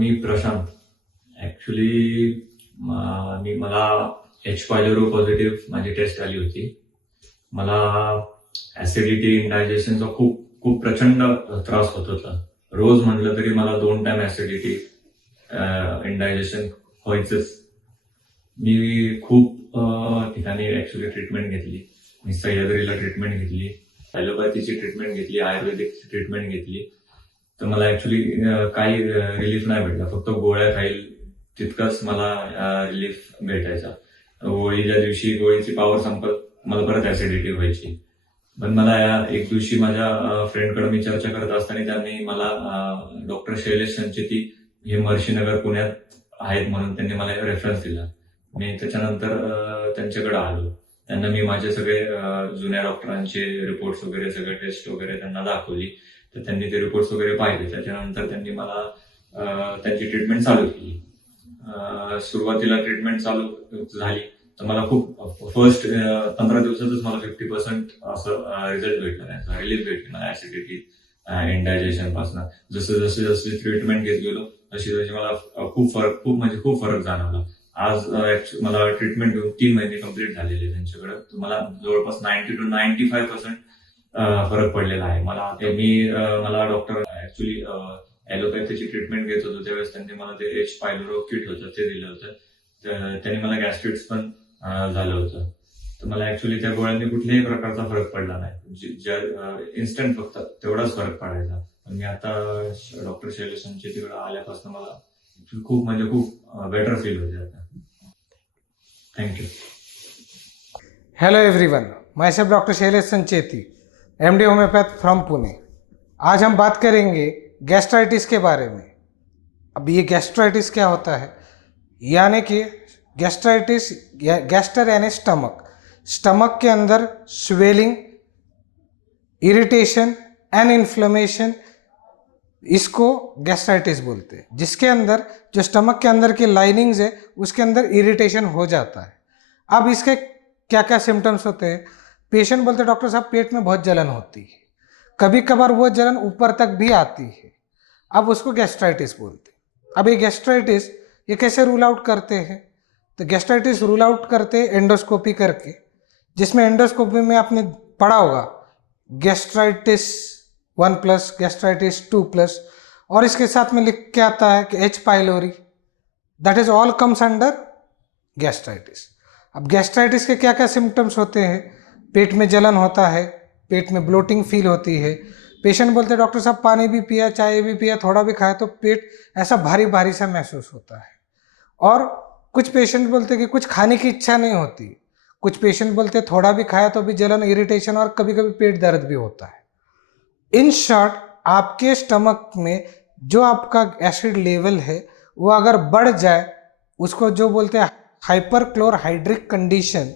मी प्रशांत. Actually मला H पायलोरो positive माझी test आली होती. मला ऍसिडिटी इंडायजेशनचा खूप खूप प्रचंड त्रास होत होता. रोज म्हटलं तरी मला 2 टाइम ऍसिडिटी इंडायजेशन व्हायचंच. मी खूप ठिकाणी ऍक्च्युली ट्रीटमेंट घेतली. मी सह्याद्रीला ट्रीटमेंट घेतली, ॲलोपॅथीची ट्रीटमेंट घेतली, आयुर्वेदिक ट्रीटमेंट घेतली. तर मला ऍक्च्युली काही रिलीफ नाही भेटला. फक्त गोळ्या खाईल तितकाच मला रिलीफ भेटायचा. होळीच्या दिवशी गोळीची पॉवर संपत मला परत ऍसिडिटी व्हायची. पण मला एक दिवशी माझ्या फ्रेंडकडे मी चर्चा करत असताना त्यांनी मला डॉक्टर शैलेश संचेती हे महर्षीनगर पुण्यात आहेत म्हणून त्यांनी मला रेफरन्स दिला. मी त्याच्यानंतर त्यांच्याकडे आलो. त्यांना मी माझे सगळे जुन्या डॉक्टरांचे रिपोर्ट्स वगैरे सगळे टेस्ट वगैरे त्यांना दाखवली. तर त्यांनी ते रिपोर्ट्स वगैरे पाहिले. त्याच्यानंतर त्यांनी मला त्यांची ट्रीटमेंट चालू केली. सुरुवातीला ट्रीटमेंट चालू झाली तर मला खूप फर्स्ट 15 दिवसातच मला 50% असं रिझल्ट भेटला, त्याचा रिलीफ भेटला मला ऍसिडिटी इंडायजेशन पासून. जसे ट्रीटमेंट घेत गेलो तशी मला खूप फरक जाणवला. आज मला ट्रीटमेंट घेऊन 3 महिने कंप्लीट झालेले त्यांच्याकडे. मला जवळपास 90 to 95% फरक पडलेला आहे. मला डॉक्टर ऍक्च्युली ॲलोपॅथीची ट्रीटमेंट घेत होतो त्यावेळेस त्यांनी मला ते एच पायलोरो किट होतं ते दिलं होतं. त्याने मला गॅस्ट्रिट्स पण झालं होतं. तर मला ऍक्च्युली त्या गोळ्यांनी कुठल्याही प्रकारचा फरक पडला नाही. इन्स्टंट फक्त तेवढाच फरक पडायचा. पण मी आता डॉक्टर शैलेश संचेतीकडे आल्यापासून मला खूप बेटर फील होते आता. Thank you. Hello everyone, my self doctor Shailesh Sancheti, MD homeopath from Pune. आज हम बात करेंगे गैस्ट्राइटिस के बारे में. अब ये गैस्ट्राइटिस क्या होता है, यानी कि गैस्ट्राइटिस, गैस्टर यानी स्टमक के अंदर स्वेलिंग, इरिटेशन एंड इन्फ्लेमेशन, इसको गैस्ट्राइटिस बोलते हैं. जिसके अंदर जो स्टमक के अंदर की लाइनिंग्स है उसके अंदर इरिटेशन हो जाता है. अब इसके क्या क्या सिम्टम्स होते हैं. पेशेंट बोलते हैं डॉक्टर साहब पेट में बहुत जलन होती है, कभी कभार वो जलन ऊपर तक भी आती है. अब उसको गैस्ट्राइटिस बोलते हैं. अब ये गैस्ट्राइटिस ये कैसे रूल आउट करते हैं, तो गैस्ट्राइटिस रूल आउट करते हैं एंडोस्कोपी करके, जिसमें एंडोस्कोपी में आपने पढ़ा होगा गैस्ट्राइटिस 1+, गैस्ट्राइटिस 2+, और इसके साथ में लिख के आता है कि H pylori, that is all comes under gastritis. अब गैस्ट्राइटिस के क्या क्या सिम्टम्स होते हैं. पेट में जलन होता है, पेट में ब्लोटिंग फील होती है. पेशेंट बोलते हैं डॉक्टर साहब पानी भी पिया, चाय भी पिया, थोड़ा भी खाया तो पेट ऐसा भारी भारी सा महसूस होता है. और कुछ पेशेंट बोलते हैं कि कुछ खाने की इच्छा नहीं होती. कुछ पेशेंट बोलते हैं थोड़ा भी खाया तो भी जलन, इरिटेशन और कभी कभी पेट दर्द भी होता है. इन शॉर्ट, आपके स्टमक में जो आपका एसिड लेवल है वो अगर बढ़ जाए, उसको जो बोलते हैं हाइपरक्लोरहाइड्रिक कंडीशन,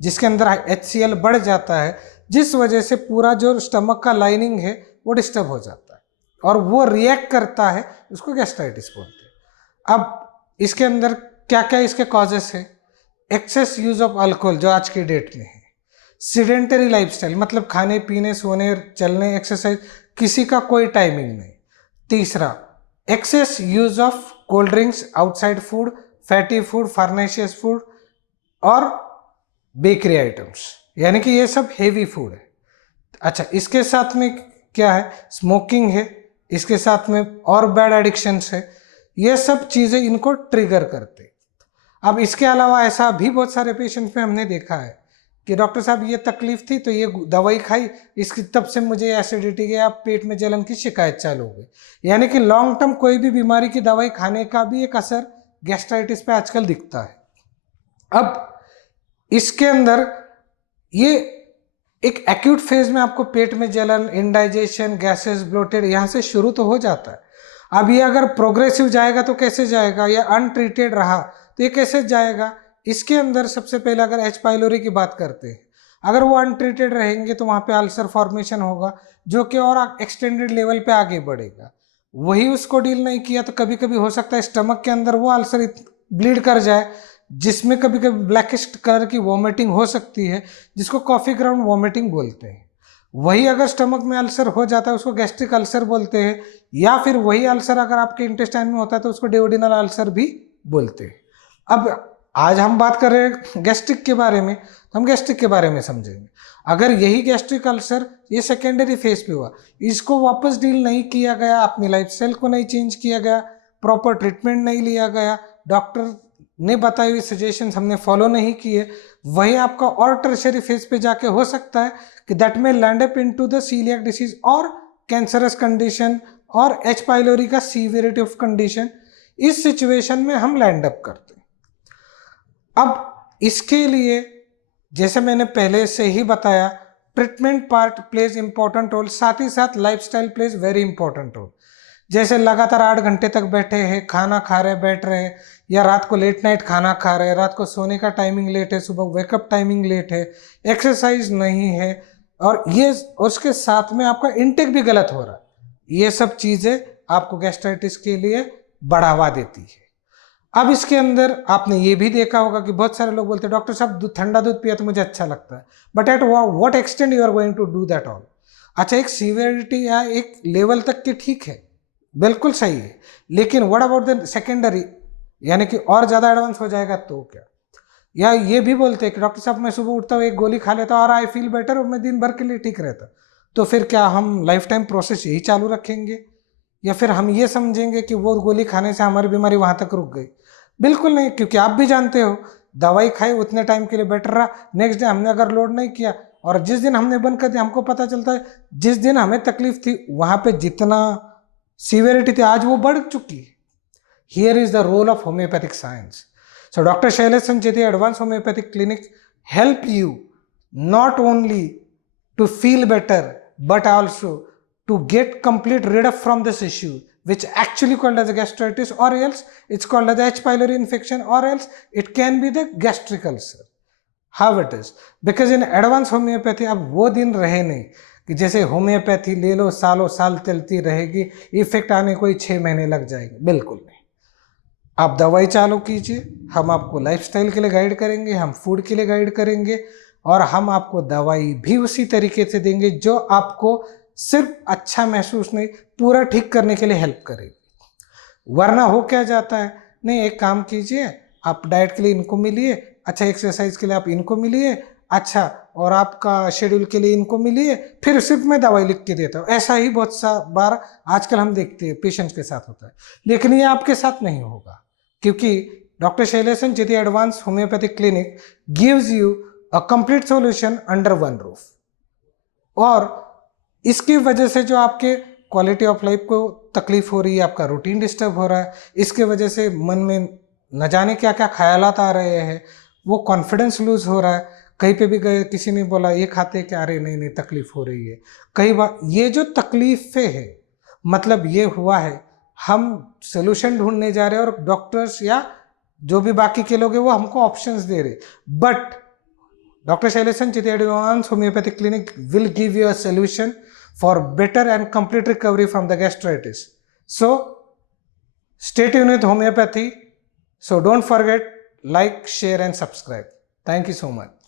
जिसके अंदर HCl बढ़ जाता है, जिस वजह से पूरा जो स्टमक का लाइनिंग है वो डिस्टर्ब हो जाता है और वो रिएक्ट करता है, उसको गैस्ट्राइटिस बोलते हैं. अब इसके अंदर क्या क्या इसके कॉजेस है. एक्सेस यूज ऑफ अल्कोहल जो आज की डेट में है. सीडेंटरी लाइफस्टाइल मतलब खाने पीने, सोने, चलने, एक्सरसाइज, किसी का कोई टाइमिंग नहीं. तीसरा, excess use of cold drinks, outside food, fatty food, farinaceous food और बेकरी आइटम्स, यानी कि ये सब हेवी फूड है. अच्छा, इसके साथ में क्या है, स्मोकिंग है, इसके साथ में और बैड एडिक्शंस है. ये सब चीज़ें इनको ट्रिगर करते. अब इसके अलावा ऐसा भी बहुत सारे पेशेंट्स में हमने देखा है कि डॉक्टर साहब ये तकलीफ थी तो ये दवाई खाई, इसकी तब से मुझे एसिडिटी के या पेट में जलन की शिकायत चालू हो गई. यानी कि लॉन्ग टर्म कोई भी बीमारी की दवाई खाने का भी एक असर गैस्ट्राइटिस पे आजकल दिखता है. अब इसके अंदर ये एक एक्यूट फेज में आपको पेट में जलन, इंडाइजेशन, गैसेस, ब्लोटेड यहाँ से शुरू तो हो जाता है. अब ये अगर प्रोग्रेसिव जाएगा तो कैसे जाएगा, या अनट्रीटेड रहा तो ये कैसे जाएगा. इसके अंदर सबसे पहले अगर एच पाइलोरी की बात करते हैं, अगर वो अनट्रीटेड रहेंगे तो वहाँ पे अल्सर फॉर्मेशन होगा जो कि और एक्सटेंडेड लेवल पे आगे बढ़ेगा. वही उसको डील नहीं किया तो कभी कभी हो सकता है स्टमक के अंदर वो अल्सर ब्लीड कर जाए, जिसमें कभी कभी ब्लैकिश कलर की वॉमिटिंग हो सकती है, जिसको कॉफ़ी ग्राउंड वॉमिटिंग बोलते हैं. वही अगर स्टमक में अल्सर हो जाता है उसको गैस्ट्रिक अल्सर बोलते हैं, या फिर वही अल्सर अगर आपके इंटेस्टाइन में होता है तो उसको डिओडिनल अल्सर भी बोलते हैं। अब आज हम बात कर रहे हैं गैस्ट्रिक के बारे में, तो हम गैस्ट्रिक के बारे में समझेंगे। अगर यही गैस्ट्रिक अल्सर ये सेकेंडरी फेज पे हुआ, इसको वापस डील नहीं किया गया, अपनी लाइफस्टाइल को नहीं चेंज किया गया, प्रॉपर ट्रीटमेंट नहीं लिया गया, डॉक्टर ने बताई हुई सजेशंस हमने फॉलो नहीं किए, वही आपका और टर्शरी फेज पे जाके हो सकता है कि दैट में land up into the celiac disease और कैंसरस कंडीशन और एच पाइलोरी का सीवियरिटी ऑफ कंडीशन। इस सिचुएशन में हम लैंड अप करते हैं। अब इसके लिए जैसे मैंने पहले से ही बताया, treatment part plays important role, साथ ही साथ lifestyle plays very important role. जैसे लगातार 8 घंटे तक बैठे हैं, खाना खा रहे बैठ रहे, या रात को लेट नाइट खाना खा रहे, रात को सोने का टाइमिंग लेट है, सुबह वेकअप टाइमिंग लेट है, एक्सरसाइज नहीं है, और ये उसके साथ में आपका इनटेक भी गलत हो रहा है, ये सब चीज़ें आपको गैस्ट्राइटिस के लिए बढ़ावा देती है। अब इसके अंदर आपने ये भी देखा होगा कि बहुत सारे लोग बोलते हैं डॉक्टर साहब ठंडा दूध पिया तो मुझे अच्छा लगता है, but at what extent you are going to do that all. अच्छा, एक सीवियरिटी या एक लेवल तक के ठीक है, बिल्कुल सही है, लेकिन व्हाट अबाउट द सेकेंडरी, यानी कि और ज़्यादा एडवांस हो जाएगा तो क्या। या ये भी बोलते हैं कि डॉक्टर साहब मैं सुबह उठता हूँ, एक गोली खा लेता हूँ और आई फील बेटर और मैं दिन भर के लिए ठीक रहता, तो फिर क्या हम लाइफ टाइम प्रोसेस यही चालू रखेंगे, या फिर हम ये समझेंगे कि वो गोली खाने से हमारी बीमारी वहाँ तक रुक गई? बिल्कुल नहीं, क्योंकि आप भी जानते हो दवाई खाई उतने टाइम के लिए बेटर रहा, नेक्स्ट डे हमने अगर लोड नहीं किया और जिस दिन हमने बंद कर दिया, हमको पता चलता है जिस दिन हमें तकलीफ थी वहाँ पे जितना सीवियरिटी थी आज वो बढ़ चुकी है। Here is the role of homeopathic science. So Dr. Shailesh Sancheti Advanced Homeopathic Clinic help you not only to feel better but also to get complete rid of from this issue, which actually called as a gastritis, or else it's called as H. pylori infection, or else it can be the gastric ulcer. How it is? Because in advanced homeopathy अब वो दिन रहे नहीं कि जैसे homeopathy ले लो सालों साल चलती रहेगी, इफेक्ट आने कोई 6 महीने लग जाएंगे, बिल्कुल नहीं। आप दवाई चालू कीजिए, हम आपको लाइफस्टाइल के लिए गाइड करेंगे, हम फूड के लिए गाइड करेंगे, और हम आपको दवाई भी उसी तरीके से देंगे जो आपको सिर्फ अच्छा महसूस नहीं पूरा ठीक करने के लिए हेल्प करेगी। वरना हो क्या जाता है, नहीं एक काम कीजिए, आप डाइट के लिए इनको मिलिए, अच्छा एक्सरसाइज के लिए आप इनको मिलिए, अच्छा और आपका शेड्यूल के लिए इनको मिलिए, फिर सिर्फ मैं दवाई लिख के देता हूँ। ऐसा ही बहुत सा बार आजकल हम देखते हैं पेशेंट्स के साथ होता है, लेकिन ये आपके साथ नहीं होगा, क्योंकि doctor Shailesh Sancheti advance homeopathic clinic gives you a complete solution under one roof. और इसकी वजह से जो आपके क्वालिटी ऑफ लाइफ को तकलीफ हो रही है, आपका रूटीन डिस्टर्ब हो रहा है, इसके वजह से मन में न जाने क्या क्या ख्यालात आ रहे हैं, वो कॉन्फिडेंस लूज हो रहा है, कहीं पे भी गए किसी ने बोला ये खाते क्या, अरे नहीं नहीं तकलीफ हो रही है। कई बार ये जो तकलीफें है मतलब ये हुआ है हम सोल्यूशन ढूंढने जा रहे हैं और डॉक्टर्स या जो भी बाकी के लोग हैं वो हमको ऑप्शंस दे रहे, but doctor Shailesh Sancheti advance homeopathic clinic will give you a solution for better and complete recovery from the gastritis. So stay tuned with homeopathy, so don't forget like, share and subscribe. Thank you so much.